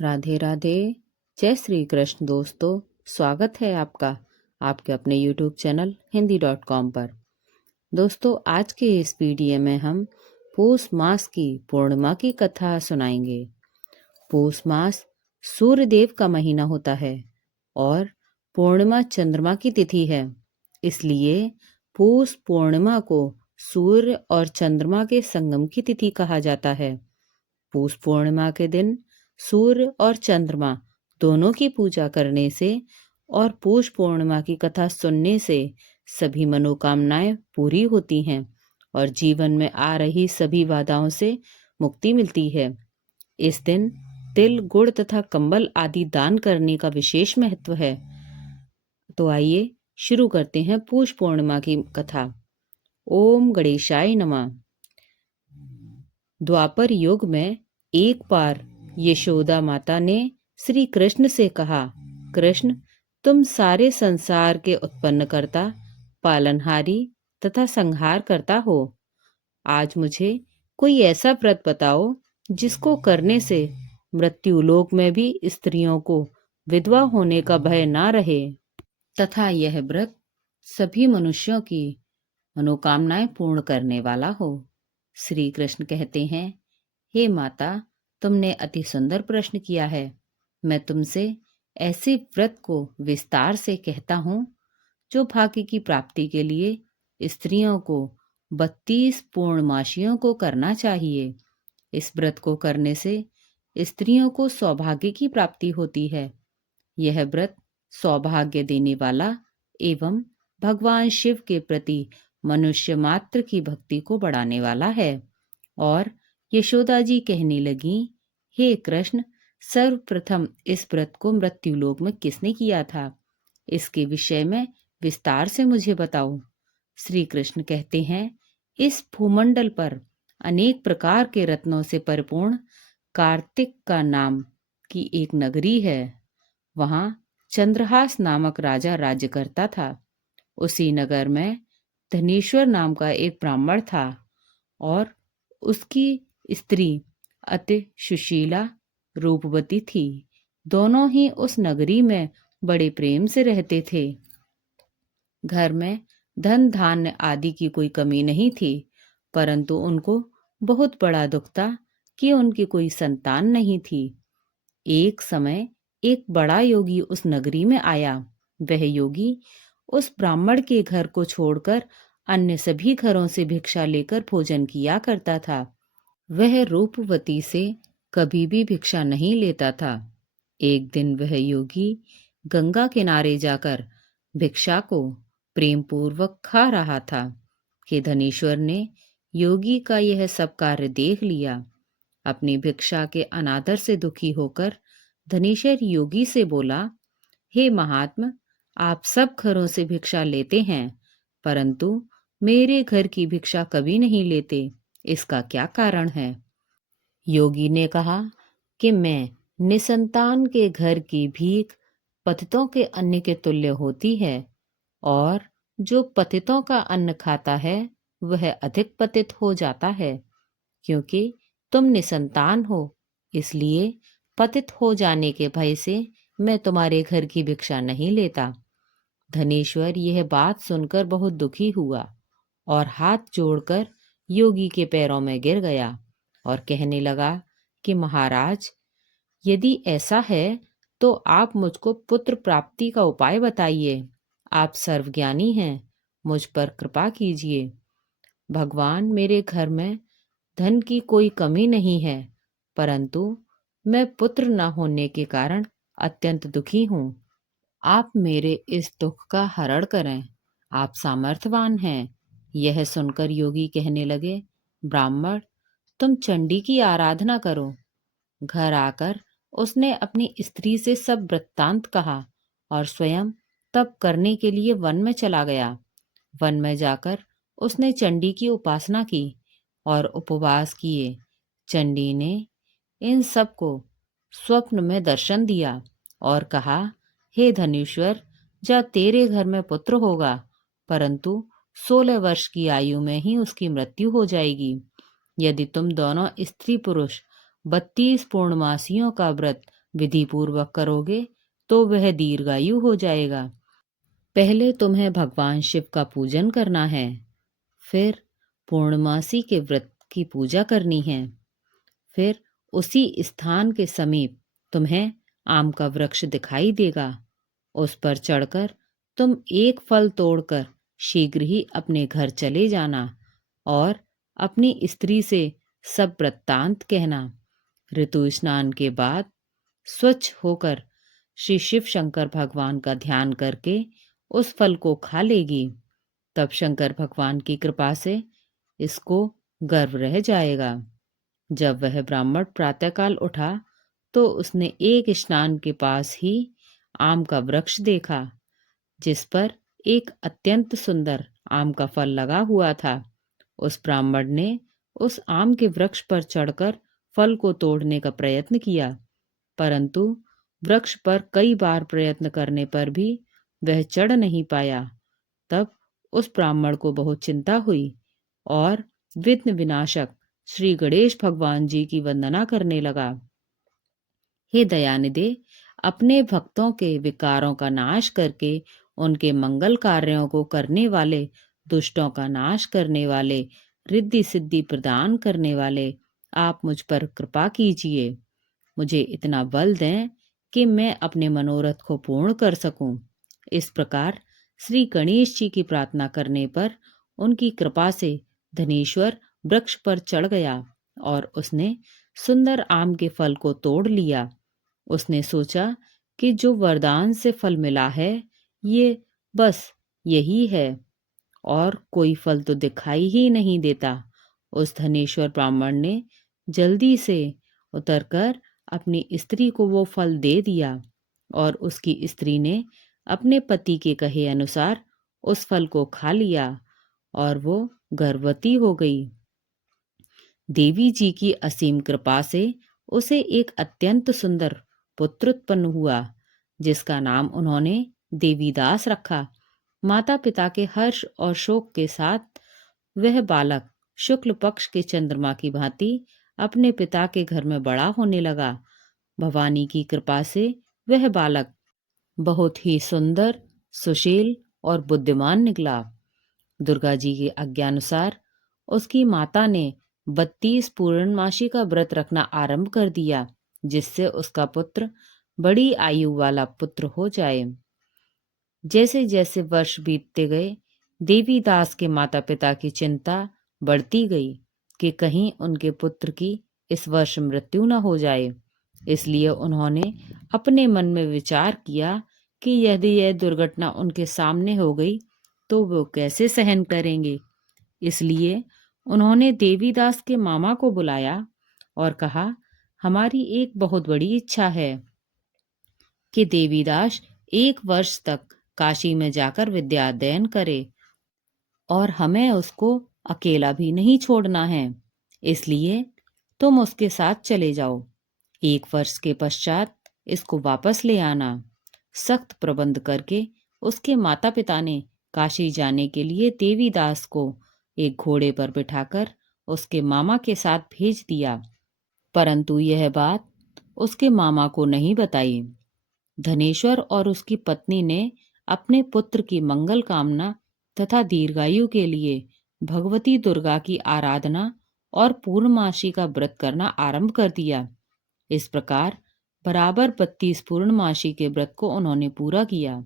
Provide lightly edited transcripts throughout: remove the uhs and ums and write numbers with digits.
राधे राधे। जय श्री कृष्ण दोस्तों, स्वागत है आपका आपके अपने YouTube चैनल हिंदी.com पर। दोस्तों, आज के इस वीडियो में हम पौष मास की पूर्णिमा की कथा सुनाएंगे। पौष मास सूर्यदेव का महीना होता है और पूर्णिमा चंद्रमा की तिथि है। इसलिए पौष पूर्णिमा को सूर्य और चंद्रमा के संगम की तिथि कहा जाता है। पौष पूर्णिमा के दिन सूर्य और चंद्रमा दोनों की पूजा करने से और पौष पूर्णिमा की कथा सुनने से सभी मनोकामनाएं पूरी होती हैं और जीवन में आ रही सभी बाधाओं से मुक्ति मिलती है। इस दिन तिल, गुड़ तथा कंबल आदि दान करने का विशेष महत्व है। तो आइए शुरू करते हैं पौष पूर्णिमा की कथा। ओम गणेशाय नमः। द्वापर युग में एक बार यशोदा माता ने श्री कृष्ण से कहा, कृष्ण, तुम सारे संसार के उत्पन्नकर्ता, पालनहारी तथा संहार करता हो। आज मुझे कोई ऐसा व्रत बताओ जिसको करने से मृत्युलोक में भी स्त्रियों को विधवा होने का भय ना रहे तथा यह व्रत सभी मनुष्यों की मनोकामनाएं पूर्ण करने वाला हो। श्री कृष्ण कहते हैं, हे माता, तुमने अति सुंदर प्रश्न किया है। मैं तुमसे ऐसे व्रत को विस्तार से कहता हूँ जो भाग्य की प्राप्ति के लिए स्त्रियों को 32 पूर्णमासियों को करना चाहिए। इस व्रत को करने से स्त्रियों को सौभाग्य की प्राप्ति होती है। यह व्रत सौभाग्य देने वाला एवं भगवान शिव के प्रति मनुष्य मात्र की भक्ति को बढ़ाने वाला है। और यशोदा जी कहने लगी, हे कृष्ण, सर्वप्रथम इस व्रत को मृत्युलोक में किसने किया था? इसके विषय में विस्तार से मुझे बताओ। श्री कृष्ण कहते हैं, इस भूमंडल पर अनेक प्रकार के रत्नों से परिपूर्ण कार्तिक का नाम की एक नगरी है। वहां चंद्रहास नामक राजा राज्य करता था। उसी नगर में धनेश्वर नाम का एक ब्राह्मण था और उसकी स्त्री अति सुशीला रूपवती थी। दोनों ही उस नगरी में बड़े प्रेम से रहते थे। घर में धन धान्य आदि की कोई कमी नहीं थी, परंतु उनको बहुत बड़ा दुख था कि उनकी कोई संतान नहीं थी। एक समय एक बड़ा योगी उस नगरी में आया। वह योगी उस ब्राह्मण के घर को छोड़कर अन्य सभी घरों से भिक्षा लेकर भोजन किया करता था। वह रूपवती से कभी भी भिक्षा नहीं लेता था। एक दिन वह योगी गंगा किनारे जाकर भिक्षा को प्रेम पूर्वक खा रहा था कि धनेश्वर ने योगी का यह सब कार्य देख लिया। अपनी भिक्षा के अनादर से दुखी होकर धनेश्वर योगी से बोला, हे महात्मा, आप सब घरों से भिक्षा लेते हैं, परंतु मेरे घर की भिक्षा कभी नहीं लेते। इसका क्या कारण है? योगी ने कहा कि मैं निसंतान के घर की भीख पतितों के अन्न के तुल्य होती है और जो पतितों का अन्न खाता है वह अधिक पतित हो जाता है। क्योंकि तुम निसंतान हो, इसलिए पतित हो जाने के भय से मैं तुम्हारे घर की भिक्षा नहीं लेता। धनेश्वर यह बात सुनकर बहुत दुखी हुआ और हाथ जोड़कर योगी के पैरों में गिर गया और कहने लगा कि महाराज, यदि ऐसा है तो आप मुझको पुत्र प्राप्ति का उपाय बताइए। आप सर्वज्ञानी हैं, मुझ पर कृपा कीजिए। भगवान, मेरे घर में धन की कोई कमी नहीं है, परंतु मैं पुत्र न होने के कारण अत्यंत दुखी हूँ। आप मेरे इस दुख का हरण करें। आप सामर्थ्यवान हैं। यह सुनकर योगी कहने लगे, ब्राह्मण, तुम चंडी की आराधना करो। घर आकर उसने अपनी स्त्री से सब वृत्तांत कहा और स्वयं तप करने के लिए वन में चला गया। वन में जाकर उसने चंडी की उपासना की और उपवास किए। चंडी ने इन सब को स्वप्न में दर्शन दिया और कहा, हे धनेश्वर, जा तेरे घर में पुत्र होगा, परंतु 16 वर्ष की आयु में ही उसकी मृत्यु हो जाएगी। यदि तुम दोनों स्त्री पुरुष 32 पूर्णमासियों का व्रत विधि पूर्वक करोगे तो वह दीर्घायु हो जाएगा। पहले तुम्हें भगवान शिव का पूजन करना है, फिर पूर्णमासी के व्रत की पूजा करनी है, फिर उसी स्थान के समीप तुम्हें आम का वृक्ष दिखाई देगा। उस पर चढ़कर तुम एक फल तोड़कर शीघ्र ही अपने घर चले जाना और अपनी स्त्री से सब वृत्तांत कहना। ऋतु स्नान के बाद स्वच्छ होकर श्री शिव शंकर भगवान का ध्यान करके उस फल को खा लेगी। तब शंकर भगवान की कृपा से इसको गर्व रह जाएगा। जब वह ब्राह्मण प्रातःकाल उठा तो उसने एक स्नान के पास ही आम का वृक्ष देखा, जिस पर एक अत्यंत सुंदर आम का फल लगा हुआ था। उस ब्राह्मण ने उस आम के वृक्ष पर चढ़कर फल को तोड़ने का प्रयत्न किया, परंतु वृक्ष पर कई बार प्रयत्न करने पर भी वह चढ़ नहीं पाया। तब उस ब्राह्मण को बहुत चिंता हुई और विघ्न विनाशक श्री गणेश भगवान जी की वंदना करने लगा। हे दयानिधे, अपने भक्तों के विकारों का नाश करके उनके मंगल कार्यों को करने वाले, दुष्टों का नाश करने वाले, रिद्धि सिद्धि प्रदान करने वाले, आप मुझ पर कृपा कीजिए। मुझे इतना बल दें कि मैं अपने मनोरथ को पूर्ण कर सकूं। इस प्रकार श्री गणेश जी की प्रार्थना करने पर उनकी कृपा से धनेश्वर वृक्ष पर चढ़ गया और उसने सुंदर आम के फल को तोड़ लिया। उसने सोचा कि जो वरदान से फल मिला है ये बस यही है और कोई फल तो दिखाई ही नहीं देता। उस धनेश्वर ब्राह्मण ने जल्दी से उतरकर अपनी स्त्री को वो फल दे दिया और उसकी स्त्री ने अपने पति के कहे अनुसार उस फल को खा लिया और वो गर्भवती हो गई। देवी जी की असीम कृपा से उसे एक अत्यंत सुंदर पुत्र उत्पन्न हुआ, जिसका नाम उन्होंने देवीदास रखा। माता पिता के हर्ष और शोक के साथ वह बालक शुक्ल पक्ष के चंद्रमा की भांति अपने पिता के घर में बड़ा होने लगा। भवानी की कृपा से वह बालक बहुत ही सुंदर, सुशील और बुद्धिमान निकला। दुर्गा जी की आज्ञानुसार उसकी माता ने 32 पूर्णमासी का व्रत रखना आरंभ कर दिया, जिससे उसका पुत्र बड़ी आयु वाला पुत्र हो जाए। जैसे जैसे वर्ष बीतते गए, देवीदास के माता पिता की चिंता बढ़ती गई कि कहीं उनके पुत्र की इस वर्ष मृत्यु न हो जाए। इसलिए उन्होंने अपने मन में विचार किया कि यदि यह दुर्घटना उनके सामने हो गई तो वो कैसे सहन करेंगे। इसलिए उन्होंने देवीदास के मामा को बुलाया और कहा, हमारी एक बहुत बड़ी इच्छा है कि देवीदास 1 वर्ष तक काशी में जाकर विद्या अध्ययन करे और हमें उसको अकेला भी नहीं छोड़ना है। इसलिए तुम उसके साथ चले जाओ। 1 वर्ष के पश्चात इसको वापस ले आना। सख्त प्रबंध करके उसके माता पिता ने काशी जाने के लिए देवीदास को एक घोड़े पर बिठाकर उसके मामा के साथ भेज दिया, परंतु यह बात उसके मामा को नहीं बताई। धनेश्वर और उसकी पत्नी ने अपने पुत्र की मंगल कामना तथा दीर्घायु के लिए भगवती दुर्गा की आराधना और पूर्णमासी का व्रत करना आरंभ कर दिया। इस प्रकार बराबर 32 पूर्णमासी के व्रत को उन्होंने पूरा किया।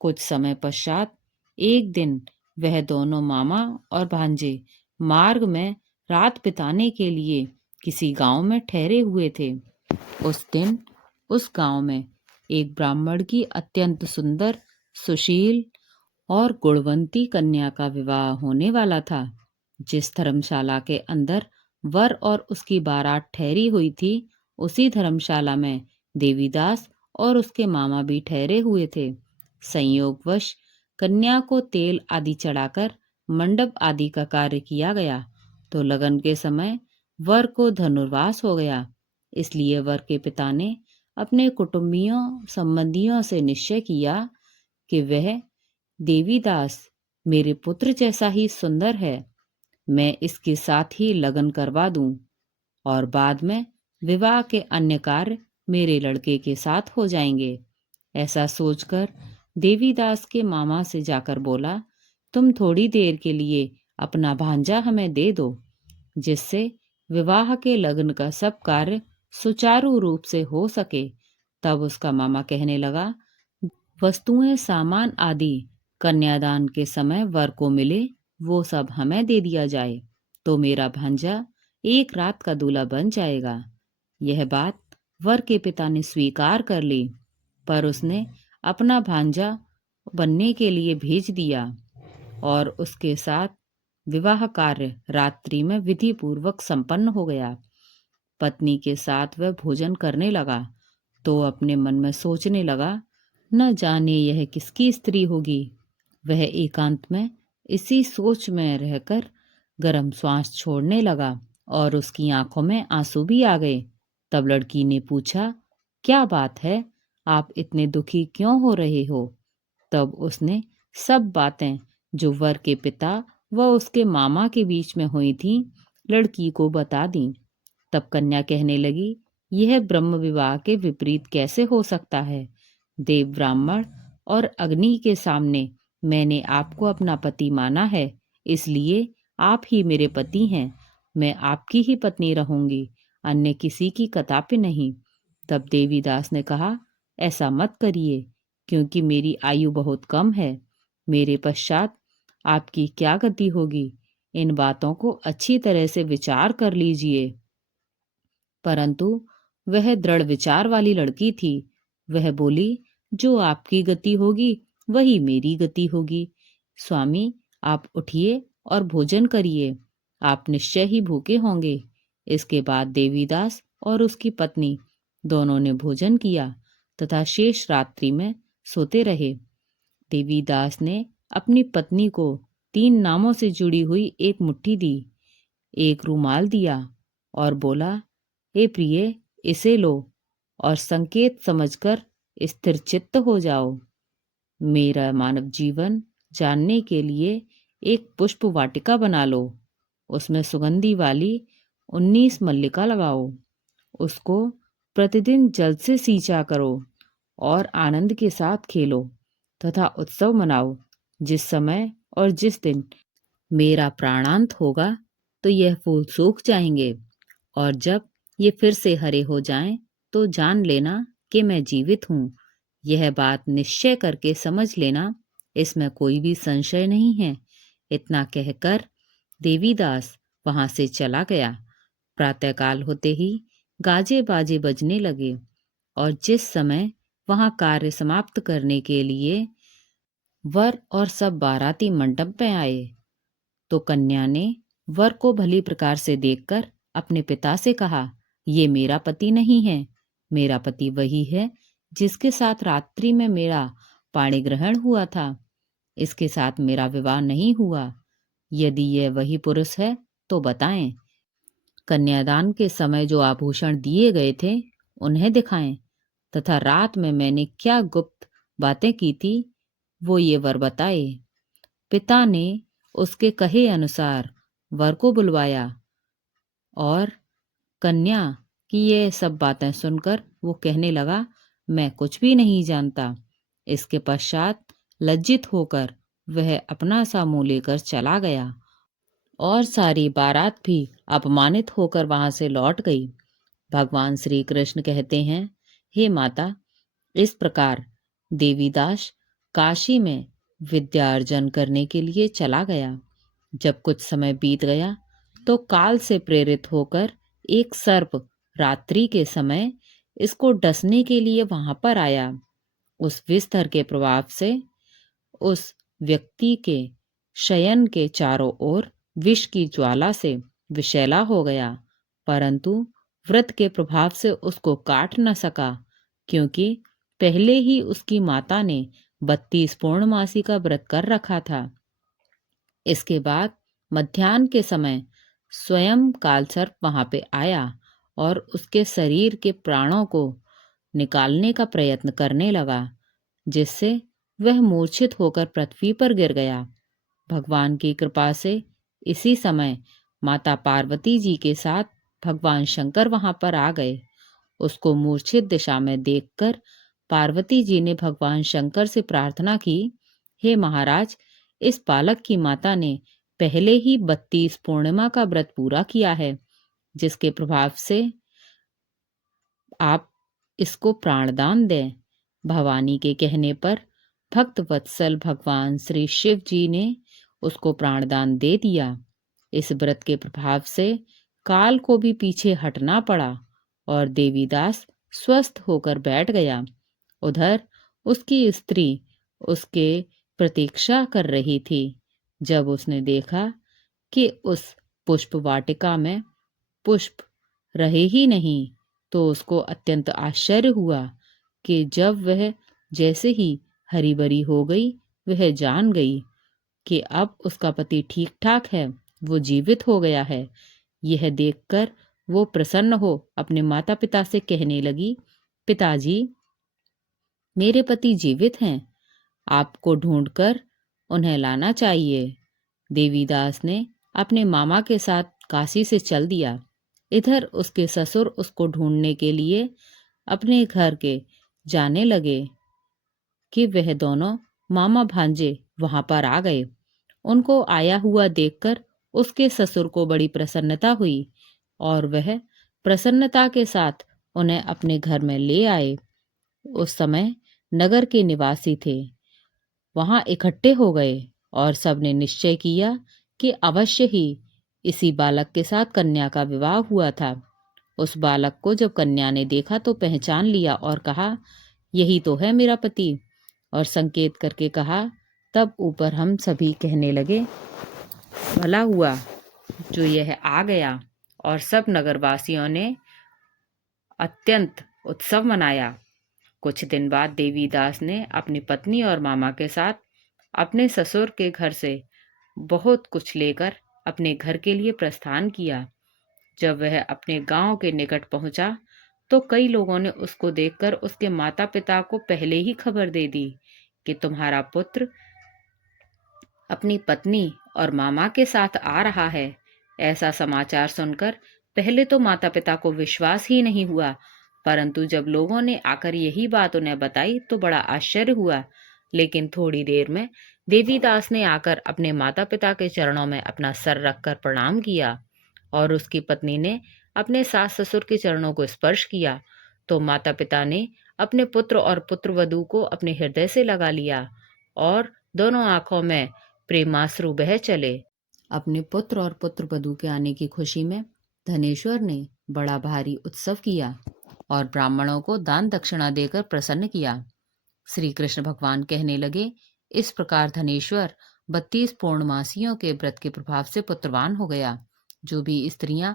कुछ समय पश्चात एक दिन वह दोनों मामा और भांजे मार्ग में रात बिताने के लिए किसी गांव में ठहरे हुए थे। उस दिन उस गांव में एक ब्राह्मण की अत्यंत सुंदर, सुशील और गुणवंती कन्या का विवाह होने वाला था। जिस धर्मशाला के अंदर वर और उसकी बारात ठहरी हुई थी, उसी धर्मशाला में देवीदास और उसके मामा भी ठहरे हुए थे। संयोगवश कन्या को तेल आदि चढ़ाकर मंडप आदि का कार्य किया गया तो लगन के समय वर को धनुर्वास हो गया। इसलिए वर के पिता ने अपने कुटुंबियों संबंधियों से निश्चय किया कि वह देवीदास मेरे पुत्र जैसा ही सुंदर है, मैं इसके साथ ही लगन करवा दूं और बाद में विवाह के अन्य कार्य मेरे लड़के के साथ हो जाएंगे। ऐसा सोचकर देवीदास के मामा से जाकर बोला, तुम थोड़ी देर के लिए अपना भांजा हमें दे दो, जिससे विवाह के लग्न का सब कार्य सुचारू रूप से हो सके। तब उसका मामा कहने लगा, वस्तुएं सामान आदि कन्यादान के समय वर को मिले, वो सब हमें दे दिया जाए, तो मेरा भांजा एक रात का दूल्हा बन जाएगा। यह बात वर के पिता ने स्वीकार कर ली, पर उसने अपना भांजा बनने के लिए भेज दिया और उसके साथ विवाह कार्य रात्रि में विधि पूर्वक संपन्न हो गया। पत्नी के साथ वह भोजन करने लगा तो अपने मन में सोचने लगा, न जाने यह किसकी स्त्री होगी। वह एकांत में इसी सोच में रहकर गर्म श्वास छोड़ने लगा और उसकी आंखों में आंसू भी आ गए। तब लड़की ने पूछा, क्या बात है, आप इतने दुखी क्यों हो रहे हो? तब उसने सब बातें जो वर के पिता व उसके मामा के बीच में हुई थीं, लड़की को बता दी। तब कन्या कहने लगी, यह ब्रह्म विवाह के विपरीत कैसे हो सकता है? देव ब्राह्मण और अग्नि के सामने मैंने आपको अपना पति माना है, इसलिए आप ही मेरे पति हैं। मैं आपकी ही पत्नी रहूंगी, अन्य किसी की कदापि नहीं। तब देवीदास ने कहा, ऐसा मत करिए, क्योंकि मेरी आयु बहुत कम है। मेरे पश्चात आपकी क्या गति होगी? इन बातों को अच्छी तरह से विचार कर लीजिए। परंतु वह दृढ़ विचार वाली लड़की थी। वह बोली, जो आपकी गति होगी वही मेरी गति होगी। स्वामी, आप उठिए और भोजन करिए, आप निश्चय ही भूखे होंगे। इसके बाद देवीदास और उसकी पत्नी दोनों ने भोजन किया तथा शेष रात्रि में सोते रहे। देवीदास ने अपनी पत्नी को 3 नामों से जुड़ी हुई एक मुट्ठी दी, एक रूमाल दिया और बोला, हे प्रिय, इसे लो और संकेत समझकर स्थिर चित्त हो जाओ। मेरा मानव जीवन जानने के लिए एक पुष्प वाटिका बना लो, उसमें सुगंधी वाली 19 मल्लिका लगाओ, उसको प्रतिदिन जल से सींचा करो और आनंद के साथ खेलो तथा उत्सव मनाओ। जिस समय और जिस दिन मेरा प्राणांत होगा तो यह फूल सूख जाएंगे, और जब ये फिर से हरे हो जाएं तो जान लेना कि मैं जीवित हूँ। यह बात निश्चय करके समझ लेना, इसमें कोई भी संशय नहीं है। इतना कहकर देवीदास वहां से चला गया। प्रातःकाल होते ही गाजे बाजे बजने लगे और जिस समय वहां कार्य समाप्त करने के लिए वर और सब बाराती मंडप में आए, तो कन्या ने वर को भली प्रकार से देखकर अपने पिता से कहा, ये मेरा पति नहीं है। मेरा पति वही है जिसके साथ रात्रि में मेरा पाणी ग्रहण हुआ था। इसके साथ मेरा विवाह नहीं हुआ। यदि यह वही पुरुष है तो बताएं। कन्यादान के समय जो आभूषण दिए गए थे उन्हें दिखाएं, तथा रात में मैंने क्या गुप्त बातें की थी वो ये वर बताए। पिता ने उसके कहे अनुसार वर को बुलवाया और कन्या की ये सब बातें सुनकर वो कहने लगा, मैं कुछ भी नहीं जानता। इसके पश्चात लज्जित होकर वह अपना सा मुंह लेकर चला गया और सारी बारात भी अपमानित होकर वहां से लौट गई। भगवान श्री कृष्ण कहते हैं, हे माता, इस प्रकार देवीदास काशी में विद्यार्जन करने के लिए चला गया। जब कुछ समय बीत गया तो काल से प्रेरित होकर एक सर्प रात्रि के समय इसको डसने के लिए वहां पर आया। उस विस्तर के प्रभाव से उस व्यक्ति के शयन के चारों ओर विष की ज्वाला से विषैला हो गया, परंतु व्रत के प्रभाव से उसको काट न सका, क्योंकि पहले ही उसकी माता ने 32 पूर्णमासी का व्रत कर रखा था। इसके बाद मध्याह्न के समय स्वयं कालसर्प वहां पे आया और उसके शरीर के प्राणों को निकालने का प्रयत्न करने लगा, जिससे वह मूर्छित होकर पृथ्वी पर गिर गया। भगवान की कृपा से इसी समय माता पार्वती जी के साथ भगवान शंकर वहां पर आ गए उसको मूर्छित दिशा में देखकर पार्वती जी ने भगवान शंकर से प्रार्थना की, हे महाराज, इस बालक की माता ने पहले ही 32 पूर्णिमा का व्रत पूरा किया है, जिसके प्रभाव से आप इसको प्राणदान दें। भवानी के कहने पर भक्त वत्सल भगवान श्री शिव जी ने उसको प्राणदान दे दिया। इस व्रत के प्रभाव से काल को भी पीछे हटना पड़ा और देवीदास स्वस्थ होकर बैठ गया। उधर उसकी स्त्री उसके प्रतीक्षा कर रही थी। जब उसने देखा कि उस पुष्प वाटिका में पुष्प रहे ही नहीं, तो उसको अत्यंत आश्चर्य हुआ कि जब वह जैसे ही हरी भरी हो गई, वह जान गई कि अब उसका पति ठीक ठाक है, वो जीवित हो गया है। यह देखकर वो प्रसन्न हो अपने माता पिता से कहने लगी, पिताजी, मेरे पति जीवित हैं, आपको ढूंढकर उन्हें लाना चाहिए। देवीदास ने अपने मामा के साथ काशी से चल दिया। इधर उसके ससुर उसको ढूंढने के लिए अपने घर के जाने लगे कि वह दोनों मामा भांजे वहां पर आ गए। उनको आया हुआ देखकर उसके ससुर को बड़ी प्रसन्नता हुई और वह प्रसन्नता के साथ उन्हें अपने घर में ले आए। उस समय नगर के निवासी थे वहां इकट्ठे हो गए और सबने निश्चय किया कि अवश्य ही इसी बालक के साथ कन्या का विवाह हुआ था। उस बालक को जब कन्या ने देखा तो पहचान लिया और कहा, यही तो है मेरा पति, और संकेत करके कहा। तब ऊपर हम सभी कहने लगे, भला हुआ जो यह आ गया। और सब नगरवासियों ने अत्यंत उत्सव मनाया। कुछ दिन बाद देवीदास ने अपनी पत्नी और मामा के साथ अपने ससुर के घर से बहुत कुछ लेकर अपने घर के लिए प्रस्थान किया। जब वह अपने गांव के निकट पहुंचा तो कई लोगों ने उसको देखकर उसके माता पिता को पहले ही खबर दे दी कि तुम्हारा पुत्र अपनी पत्नी और मामा के साथ आ रहा है। ऐसा समाचार सुनकर पहले तो माता पिता को विश्वास ही नहीं हुआ, परंतु जब लोगों ने आकर यही बात उन्हें बताई तो बड़ा आश्चर्य हुआ। लेकिन थोड़ी देर में देवीदास ने आकर अपने माता पिता के चरणों में अपना सर रखकर प्रणाम किया और उसकी पत्नी ने अपने सास ससुर के चरणों को स्पर्श किया। तो माता पिता ने अपने पुत्र और पुत्रवधू को अपने हृदय से लगा लिया और दोनों आंखों में प्रेमाश्रु बह चले। अपने पुत्र और पुत्रवधू के आने की खुशी में धनेश्वर ने बड़ा भारी उत्सव किया और ब्राह्मणों को दान दक्षिणा देकर प्रसन्न किया। श्री कृष्ण भगवान कहने लगे, इस प्रकार धनेश्वर 32 पूर्णमासियों के व्रत के प्रभाव से पुत्रवान हो गया। जो भी स्त्रियां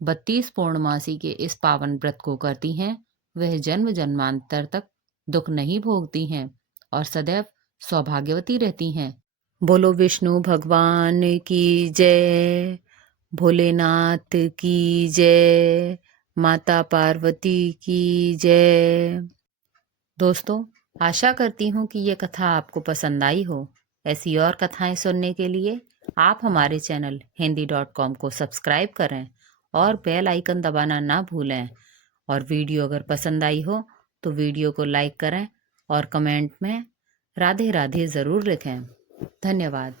32 पूर्णमासी के इस पावन व्रत को करती हैं, वह जन्म जन्मांतर तक दुख नहीं भोगती हैं और सदैव सौभाग्यवती रहती हैं। बोलो विष्णु भगवान की जय, भोलेनाथ की जय, माता पार्वती की जय। दोस्तों, आशा करती हूँ कि ये कथा आपको पसंद आई हो। ऐसी और कथाएं सुनने के लिए आप हमारे चैनल हिंदी.com को सब्सक्राइब करें और बेल आइकन दबाना ना भूलें। और वीडियो अगर पसंद आई हो तो वीडियो को लाइक करें और कमेंट में राधे राधे ज़रूर लिखें। धन्यवाद।